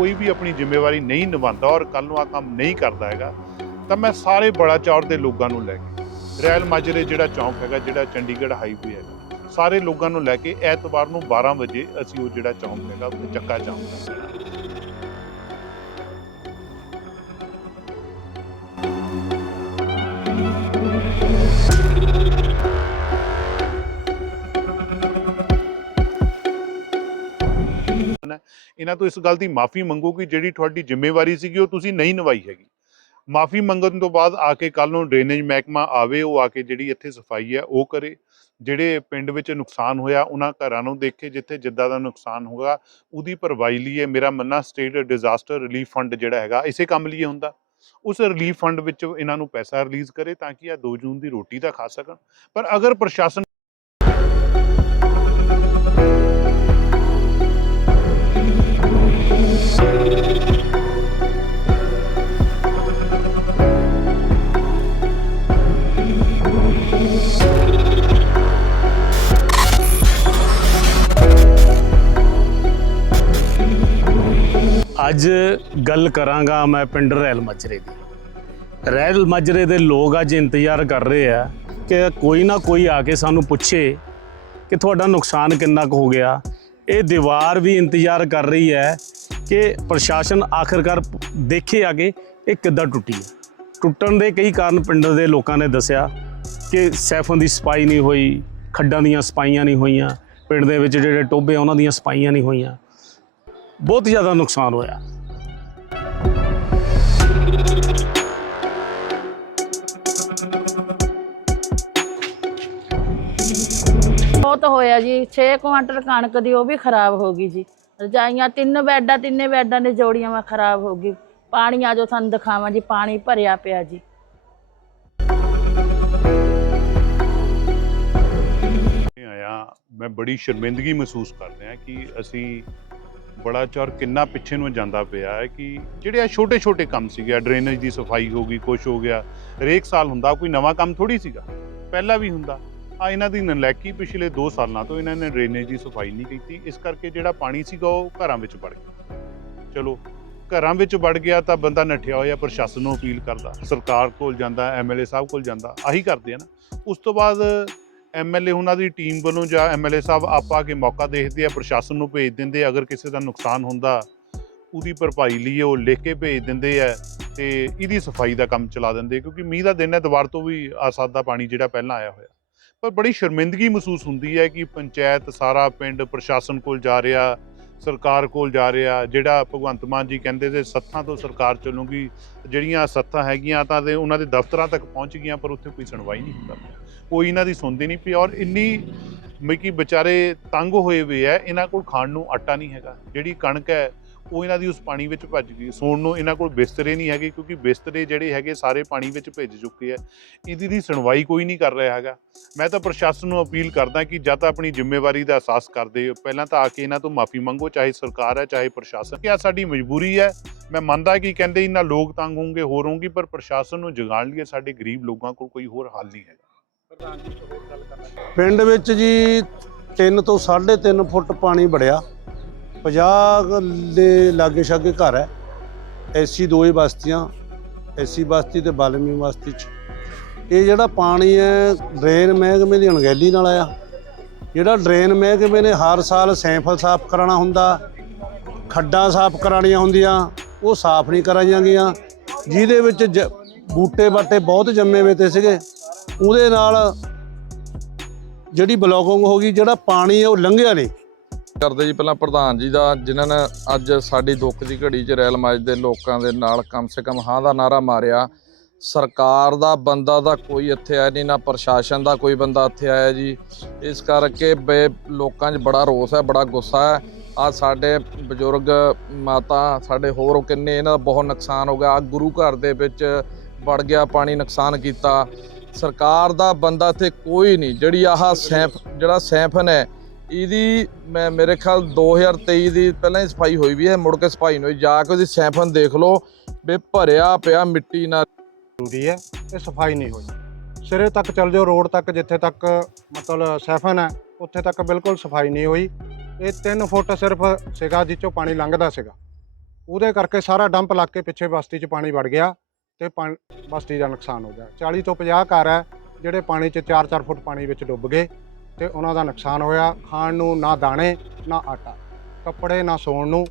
ਕੋਈ ਵੀ ਆਪਣੀ ਜ਼ਿੰਮੇਵਾਰੀ ਨਹੀਂ ਨਿਭਾਉਂਦਾ ਔਰ ਕੱਲ ਨੂੰ ਆ ਕੰਮ ਨਹੀਂ ਕਰਦਾ ਹੈਗਾ, ਤਾਂ ਮੈਂ ਸਾਰੇ ਬੜਾ ਚੌੜ ਦੇ ਲੋਕਾਂ ਨੂੰ ਲੈ ਕੇ, ਰੈਲ ਮਾਜਰੇ ਜਿਹੜਾ ਚੌਂਕ ਹੈਗਾ, ਜਿਹੜਾ ਚੰਡੀਗੜ੍ਹ ਹਾਈਵੇ ਹੈਗਾ, ਸਾਰੇ ਲੋਕਾਂ ਨੂੰ ਲੈ ਕੇ ਐਤਵਾਰ ਨੂੰ 12 ਵਜੇ ਅਸੀਂ ਉਹ ਜਿਹੜਾ ਚੌਂਕ ਹੈਗਾ, ਉਹ ਚੱਕਾ ਚੌਂਕ ਇਹਨਾਂ ਤੋਂ ਇਸ ਗੱਲ ਦੀ ਮਾਫੀ ਮੰਗੋ ਕਿ ਜਿਹੜੀ ਤੁਹਾਡੀ ਜ਼ਿੰਮੇਵਾਰੀ ਸੀਗੀ ਉਹ ਤੁਸੀਂ ਨਹੀਂ ਨਿਭਾਈ ਹੈਗੀ। ਮਾਫੀ ਮੰਗਣ ਤੋਂ ਬਾਅਦ ਆ ਕੇ ਕੱਲ ਨੂੰ ਡਰੇਨੇਜ ਮਹਿਕਮਾ ਆਵੇ, ਉਹ ਆ ਕੇ ਜਿਹੜੀ ਇੱਥੇ ਸਫ਼ਾਈ ਹੈ ਉਹ ਕਰੇ। ਜਿਹੜੇ ਪਿੰਡ ਵਿੱਚ ਨੁਕਸਾਨ ਹੋਇਆ, ਉਹਨਾਂ ਘਰਾਂ ਨੂੰ ਦੇਖੇ, ਜਿੱਥੇ ਜਿੱਦਾਂ ਦਾ ਨੁਕਸਾਨ ਹੋਗਾ, ਉਹਦੀ ਭਰਵਾਈ ਲਈ ਮੇਰਾ ਮੰਨਣਾ ਸਟੇਟ ਡਿਜ਼ਾਸਟਰ ਰਿਲੀਫ ਫੰਡ ਜਿਹੜਾ ਹੈਗਾ, ਇਸੇ ਕੰਮ ਲਈ ਹੁੰਦਾ। ਉਸ ਰਿਲੀਫ ਫੰਡ ਵਿੱਚ ਇਹਨਾਂ ਨੂੰ ਪੈਸਾ ਰਿਲੀਜ਼ ਕਰੇ ਤਾਂ ਕਿ ਇਹ 2 ਜੂਨ ਦੀ ਰੋਟੀ ਤਾਂ ਖਾ ਸਕਣ। ਪਰ ਅਗਰ ਪ੍ਰਸ਼ਾਸਨ ਅੱਜ ਗੱਲ ਕਰਾਂਗਾ ਮੈਂ ਪਿੰਡ ਰੈਲ ਮਾਜਰੇ ਦੀ। ਰੈਲ ਮਾਜਰੇ ਦੇ ਲੋਕ ਅੱਜ ਇੰਤਜ਼ਾਰ ਕਰ ਰਹੇ ਆ ਕਿ ਕੋਈ ਨਾ ਕੋਈ ਆ ਕੇ ਸਾਨੂੰ ਪੁੱਛੇ ਕਿ ਤੁਹਾਡਾ ਨੁਕਸਾਨ ਕਿੰਨਾ ਕੁ ਹੋ ਗਿਆ। ਇਹ ਦੀਵਾਰ ਵੀ ਇੰਤਜ਼ਾਰ ਕਰ ਰਹੀ ਹੈ ਕਿ ਪ੍ਰਸ਼ਾਸਨ ਆਖਰਕਾਰ ਦੇਖੇ ਆ ਕੇ ਇਹ ਕਿੱਦਾਂ ਟੁੱਟੀ ਹੈ। ਟੁੱਟਣ ਦੇ ਕਈ ਕਾਰਨ ਪਿੰਡ ਦੇ ਲੋਕਾਂ ਨੇ ਦੱਸਿਆ ਕਿ ਸੈਫਨ ਦੀ ਸਫ਼ਾਈ ਨਹੀਂ ਹੋਈ, ਖੱਡਾਂ ਦੀਆਂ ਸਫਾਈਆਂ ਨਹੀਂ ਹੋਈਆਂ, ਪਿੰਡ ਦੇ ਵਿੱਚ ਜਿਹੜੇ ਟੋਬੇ ਉਹਨਾਂ ਦੀਆਂ ਸਪਾਈਆਂ ਨਹੀਂ ਹੋਈਆਂ। ਬਹੁਤ ਜ਼ਿਆਦਾ ਨੁਕਸਾਨ ਹੋਇਆ। ਬਹੁਤ ਹੋਇਆ ਜੀ 6 ਕੁਆਂਟਲ ਕਣਕ ਦੀ ਉਹ ਵੀ ਖਰਾਬ ਹੋ ਗਈ ਜੀ। ਰਜਾਈਆਂ ਤਿੰਨ ਬੈੱਡਾਂ ਤਿੰਨੇ ਬੈੱਡਾਂ ਦੇ ਜੋੜੀਆਂ ਵਾ ਖਰਾਬ ਹੋ ਗਈ। ਪਾਣੀ ਆ ਜੋ ਤੁਹਾਨੂੰ ਦਿਖਾਵਾਂ ਜੀ ਪਾਣੀ ਭਰਿਆ ਪਿਆ ਜੀ। ਆਇਆ ਮੈਂ ਬੜੀ ਸ਼ਰਮਿੰਦਗੀ ਮਹਿਸੂਸ ਕਰਦੇ ਹਾਂ ਕਿ ਅਸੀਂ ਬੜਾ ਚੌਰ ਕਿੰਨਾ ਪਿੱਛੇ ਨੂੰ ਜਾਂਦਾ ਪਿਆ ਹੈ ਕਿ ਜਿਹੜੇ ਆ ਛੋਟੇ ਛੋਟੇ ਕੰਮ ਸੀਗੇ ਡਰੇਨੇਜ ਦੀ ਸਫ਼ਾਈ ਹੋ ਗਈ, ਕੁਛ ਹੋ ਗਿਆ, ਹਰੇਕ ਸਾਲ ਹੁੰਦਾ, ਕੋਈ ਨਵਾਂ ਕੰਮ ਥੋੜੀ ਸੀਗਾ, ਪਹਿਲਾਂ ਵੀ ਹੁੰਦਾ, ਆ ਇਹਨਾਂ ਦੀ ਨਲੈਕੀ ਪਿਛਲੇ 2 ਸਾਲਾਂ ਤੋਂ ਇਹਨਾਂ ਨੇ ਡਰੇਨੇਜ ਦੀ ਸਫ਼ਾਈ ਨਹੀਂ ਕੀਤੀ, ਇਸ ਕਰਕੇ ਜਿਹੜਾ ਪਾਣੀ ਸੀਗਾ ਉਹ ਘਰਾਂ ਵਿੱਚ ਵੜ ਗਿਆ। ਚਲੋ, ਘਰਾਂ ਵਿੱਚ ਵੜ ਗਿਆ ਤਾਂ ਬੰਦਾ ਨੱਠਿਆ ਹੋਇਆ, ਪ੍ਰਸ਼ਾਸਨ ਨੂੰ ਅਪੀਲ ਕਰਦਾ, ਸਰਕਾਰ ਕੋਲ ਜਾਂਦਾ ਐਮਐਲਏ ਸਾਹਿਬ ਕੋਲ ਜਾਂਦਾ, ਆਹੀ ਕਰਦੇ ਆ ਨਾ। ਉਸ ਤੋਂ ਬਾਅਦ ਐਮਐਲਏ ਉਹਨਾਂ ਦੀ ਟੀਮ ਵੱਲੋਂ ਜਾਂ ਐਮਐਲਏ ਸਾਹਿਬ ਆਪ ਆ ਕੇ ਮੌਕਾ ਦੇਖਦੇ ਆ, ਪ੍ਰਸ਼ਾਸਨ ਨੂੰ ਭੇਜ ਦਿੰਦੇ ਅਗਰ ਕਿਸੇ ਦਾ ਨੁਕਸਾਨ ਹੁੰਦਾ, ਉਹਦੀ ਭਰਪਾਈ ਲਈ ਉਹ ਲਿਖ ਕੇ ਭੇਜ ਦਿੰਦੇ ਆ ਤੇ ਇਹਦੀ ਸਫ਼ਾਈ ਦਾ ਕੰਮ ਚਲਾ ਦਿੰਦੇ ਕਿਉਂਕਿ ਮੀਂਹ ਦਾ ਦਿਨ ਹੈ ਦੁਬਾਰ ਤੋਂ ਵੀ ਆ ਸਕਦਾ ਪਾਣੀ ਜਿਹੜਾ ਪਹਿਲਾਂ ਆਇਆ ਹੋਇਆ ਪਰ ਬੜੀ ਸ਼ਰਮਿੰਦਗੀ ਮਹਿਸੂਸ ਹੁੰਦੀ ਹੈ ਕਿ ਪੰਚਾਇਤ ਸਾਰਾ ਪਿੰਡ ਪ੍ਰਸ਼ਾਸਨ ਕੋਲ ਜਾ ਰਿਹਾ, ਸਰਕਾਰ ਕੋਲ ਜਾ ਰਿਹਾ, ਜਿਹੜਾ ਭਗਵੰਤ ਮਾਨ ਜੀ ਕਹਿੰਦੇ ਸੀ, ਸੱਥਾਂ ਤੋਂ ਸਰਕਾਰ ਚੱਲੂਗੀ, ਜਿਹੜੀਆਂ ਸੱਥਾਂ ਹੈਗੀਆਂ ਤਾਂ ਉਹਨਾਂ ਦੇ ਦਫ਼ਤਰਾਂ ਤੱਕ ਪਹੁੰਚ ਗਈਆਂ, ਪਰ ਉੱਥੇ ਕੋਈ ਸੁਣਵਾਈ ਨਹੀਂ ਹੁੰਦਾ ਪਿਆ। ਕੋਈ ਇਹਨਾਂ ਦੀ ਸੁਣਦੀ ਨਹੀਂ ਪਈ ਔਰ ਇੰਨੀ ਮਿਕੀ ਵਿਚਾਰੇ ਤੰਗ ਹੋਏ ਹੋਏ ਐ ਇਹਨਾਂ ਕੋਲ ਖਾਣ ਨੂੰ ਆਟਾ ਨਹੀਂ ਹੈਗਾ। ਜਿਹੜੀ ਕਣਕ ਹੈ, ਉਹ ਇਹਨਾਂ ਦੀ ਉਸ ਪਾਣੀ ਵਿੱਚ ਭੱਜ ਗਈ। ਸੌਣ ਨੂੰ ਇਹਨਾਂ ਕੋਲ ਬਿਸਤਰੇ ਨਹੀਂ ਹੈਗੇ ਕਿਉਂਕਿ ਬਿਸਤਰੇ ਜਿਹੜੇ ਹੈਗੇ ਸਾਰੇ ਪਾਣੀ ਵਿੱਚ ਭਿੱਜ ਚੁੱਕੇ ਐ ਇਹਦੀ ਦੀ ਸੁਣਵਾਈ ਕੋਈ ਨਹੀਂ ਕਰ ਰਿਹਾ ਹੈਗਾ। ਮੈਂ ਤਾਂ ਪ੍ਰਸ਼ਾਸਨ ਨੂੰ ਅਪੀਲ ਕਰਦਾ ਕਿ ਜਾਂ ਤਾਂ ਆਪਣੀ ਜ਼ਿੰਮੇਵਾਰੀ ਦਾ ਅਹਿਸਾਸ ਕਰਦੇ ਹੋ ਪਹਿਲਾਂ ਤਾਂ ਆ ਕੇ ਇਹਨਾਂ ਤੋਂ ਮਾਫੀ ਮੰਗੋ, ਚਾਹੇ ਸਰਕਾਰ ਹੈ, ਚਾਹੇ ਪ੍ਰਸ਼ਾਸਨ। ਕਿ ਆ ਸਾਡੀ ਮਜਬੂਰੀ ਹੈ? ਮੈਂ ਮੰਨਦਾ ਕਿ ਕਹਿੰਦੇ ਇਹਨਾਂ ਲੋਕ ਤੰਗ ਹੋਣਗੇ, ਹੋਰ ਹੋਣਗੇ, ਪਰ ਪ੍ਰਸ਼ਾਸਨ ਨੂੰ ਜਗਾਉਣ ਲਈ ਸਾਡੇ ਗਰੀਬ ਲੋਕਾਂ ਕੋਲ ਕੋਈ ਹੋਰ ਹੱਲ ਨਹੀਂ ਹੈਗਾ। ਪਿੰਡ ਵਿੱਚ ਜੀ 3 ਤੋਂ 3.5 ਫੁੱਟ ਪਾਣੀ ਵੜਿਆ। 50 ਦੇ ਲਾਗੇ ਛਾਗੇ ਘਰ ਹੈ। ਐਸੀ ਦੋ ਹੀ ਬਸਤੀਆਂ ਐਸੀ ਬਸਤੀ ਤੇ ਬਾਲਮੀ ਬਸਤੀ ਚ। ਇਹ ਜਿਹੜਾ ਪਾਣੀ ਹੈ, ਡਰੇਨ ਮਹਿਕਮੇ ਦੀ ਅਣਗਹਿਲੀ ਨਾਲ ਆਇਆ। ਜਿਹੜਾ ਡਰੇਨ ਮਹਿਕਮੇ ਨੇ ਹਰ ਸਾਲ ਸੈਂਫਲ ਸਾਫ਼ ਕਰਾਉਣਾ ਹੁੰਦਾ, ਖੱਡਾਂ ਸਾਫ਼ ਕਰਾਉਣੀਆਂ ਹੁੰਦੀਆਂ, ਉਹ ਸਾਫ਼ ਨਹੀਂ ਕਰਾਈਆਂ ਗਈਆਂ। ਜਿਹਦੇ ਵਿੱਚ ਜ- ਬੂਟੇ ਬਾਟੇ ਬਹੁਤ ਜੰਮੇ ਹੋਏ ਤੇ ਸੀਗੇ। ਉਹਦੇ ਨਾਲ ਜਿਹੜੀ ਬਲੌਕਿੰਗ ਹੋ ਗਈ, ਜਿਹੜਾ ਪਾਣੀ ਹੈ ਉਹ ਲੰਘਿਆ ਨਹੀਂ। ਕਰਦੇ ਜੀ ਪਹਿਲਾਂ ਪ੍ਰਧਾਨ ਜੀ ਦਾ, ਜਿਨ੍ਹਾਂ ਨੇ ਅੱਜ ਸਾਡੀ ਦੁੱਖ ਦੀ ਘੜੀ 'ਚ ਰੈਲ ਮਾਜ ਦੇ ਲੋਕਾਂ ਦੇ ਨਾਲ ਕਮ ਸੇ ਕਮ ਹਾਂ ਦਾ ਨਾਰਾ ਮਾਰਿਆ। ਸਰਕਾਰ ਦਾ ਬੰਦਾ ਦਾ ਕੋਈ ਇੱਥੇ ਆਇਆ ਨਹੀਂ, ਨਾ ਪ੍ਰਸ਼ਾਸਨ ਦਾ ਕੋਈ ਬੰਦਾ ਇੱਥੇ ਆਇਆ ਜੀ। ਇਸ ਕਰਕੇ ਬੇ ਲੋਕਾਂ 'ਚ ਬੜਾ ਰੋਸ ਹੈ, ਬੜਾ ਗੁੱਸਾ ਹੈ। ਆ ਸਾਡੇ ਬਜ਼ੁਰਗ ਮਾਤਾ, ਸਾਡੇ ਹੋਰ ਕਿੰਨੇ, ਇਹਨਾਂ ਦਾ ਬਹੁਤ ਨੁਕਸਾਨ ਹੋ ਗਿਆ। ਆ ਗੁਰੂ ਘਰ ਦੇ ਵਿੱਚ ਵੜ ਗਿਆ, ਪਾਣੀ ਨੁਕਸਾਨ ਕੀਤਾ। ਸਰਕਾਰ ਦਾ ਬੰਦਾ ਇੱਥੇ ਕੋਈ ਨਹੀਂ, ਜਿਹੜੀ ਆਹ ਸੈਂਫ, ਜਿਹੜਾ ਸੈਂਫਨ ਹੈ, ਇਹਦੀ ਮੈਂ, ਮੇਰੇ ਖਿਆਲ 2023 ਦੀ ਪਹਿਲਾਂ ਹੀ ਸਫ਼ਾਈ ਹੋਈ ਵੀ ਹੈ, ਮੁੜ ਕੇ ਸਫ਼ਾਈ ਨਹੀਂ ਹੋਈ, ਜਾ ਕੇ ਉਹਦੀ ਸੈਂਫਨ ਦੇਖ ਲਓ, ਵੀ ਭਰਿਆ ਪਿਆ ਮਿੱਟੀ ਨਾਲ। ਜ਼ਰੂਰੀ ਹੈ ਇਹ ਸਫ਼ਾਈ ਨਹੀਂ ਹੋਈ। ਸਿਰੇ ਤੱਕ ਚੱਲ ਜਾਓ, ਰੋਡ ਤੱਕ, ਜਿੱਥੇ ਤੱਕ ਮਤਲਬ ਸੈਫਨ ਹੈ, ਉੱਥੇ ਤੱਕ ਬਿਲਕੁਲ ਸਫ਼ਾਈ ਨਹੀਂ ਹੋਈ। ਇਹ 3 ਫੁੱਟ ਸਿਰਫ ਸੀਗਾ, ਜਿੱਚੋਂ ਪਾਣੀ ਲੰਘਦਾ ਸੀਗਾ। ਉਹਦੇ ਕਰਕੇ ਸਾਰਾ ਡੰਪ ਲੱਗ ਕੇ ਪਿੱਛੇ ਬਸਤੀ 'ਚ ਪਾਣੀ ਵੜ ਗਿਆ। ਤੇ ਪਾਣ- ਬਸਤੀ ਦਾ ਨੁਕਸਾਨ ਹੋ ਗਿਆ। 40 ਤੋਂ 50 ਘਰ ਹੈ, ਜਿਹੜੇ ਪਾਣੀ 'ਚ 4-4 ਫੁੱਟ ਪਾਣੀ ਵਿੱਚ ਡੁੱਬ ਗਏ ਤੇ ਉਹਨਾਂ ਦਾ ਨੁਕਸਾਨ ਹੋਇਆ। ਖਾਣ ਨੂੰ ਨਾ ਦਾਣੇ, ਨਾ ਆਟਾ, ਕੱਪੜੇ ਨਾ ਸੌਣ ਨੂੰ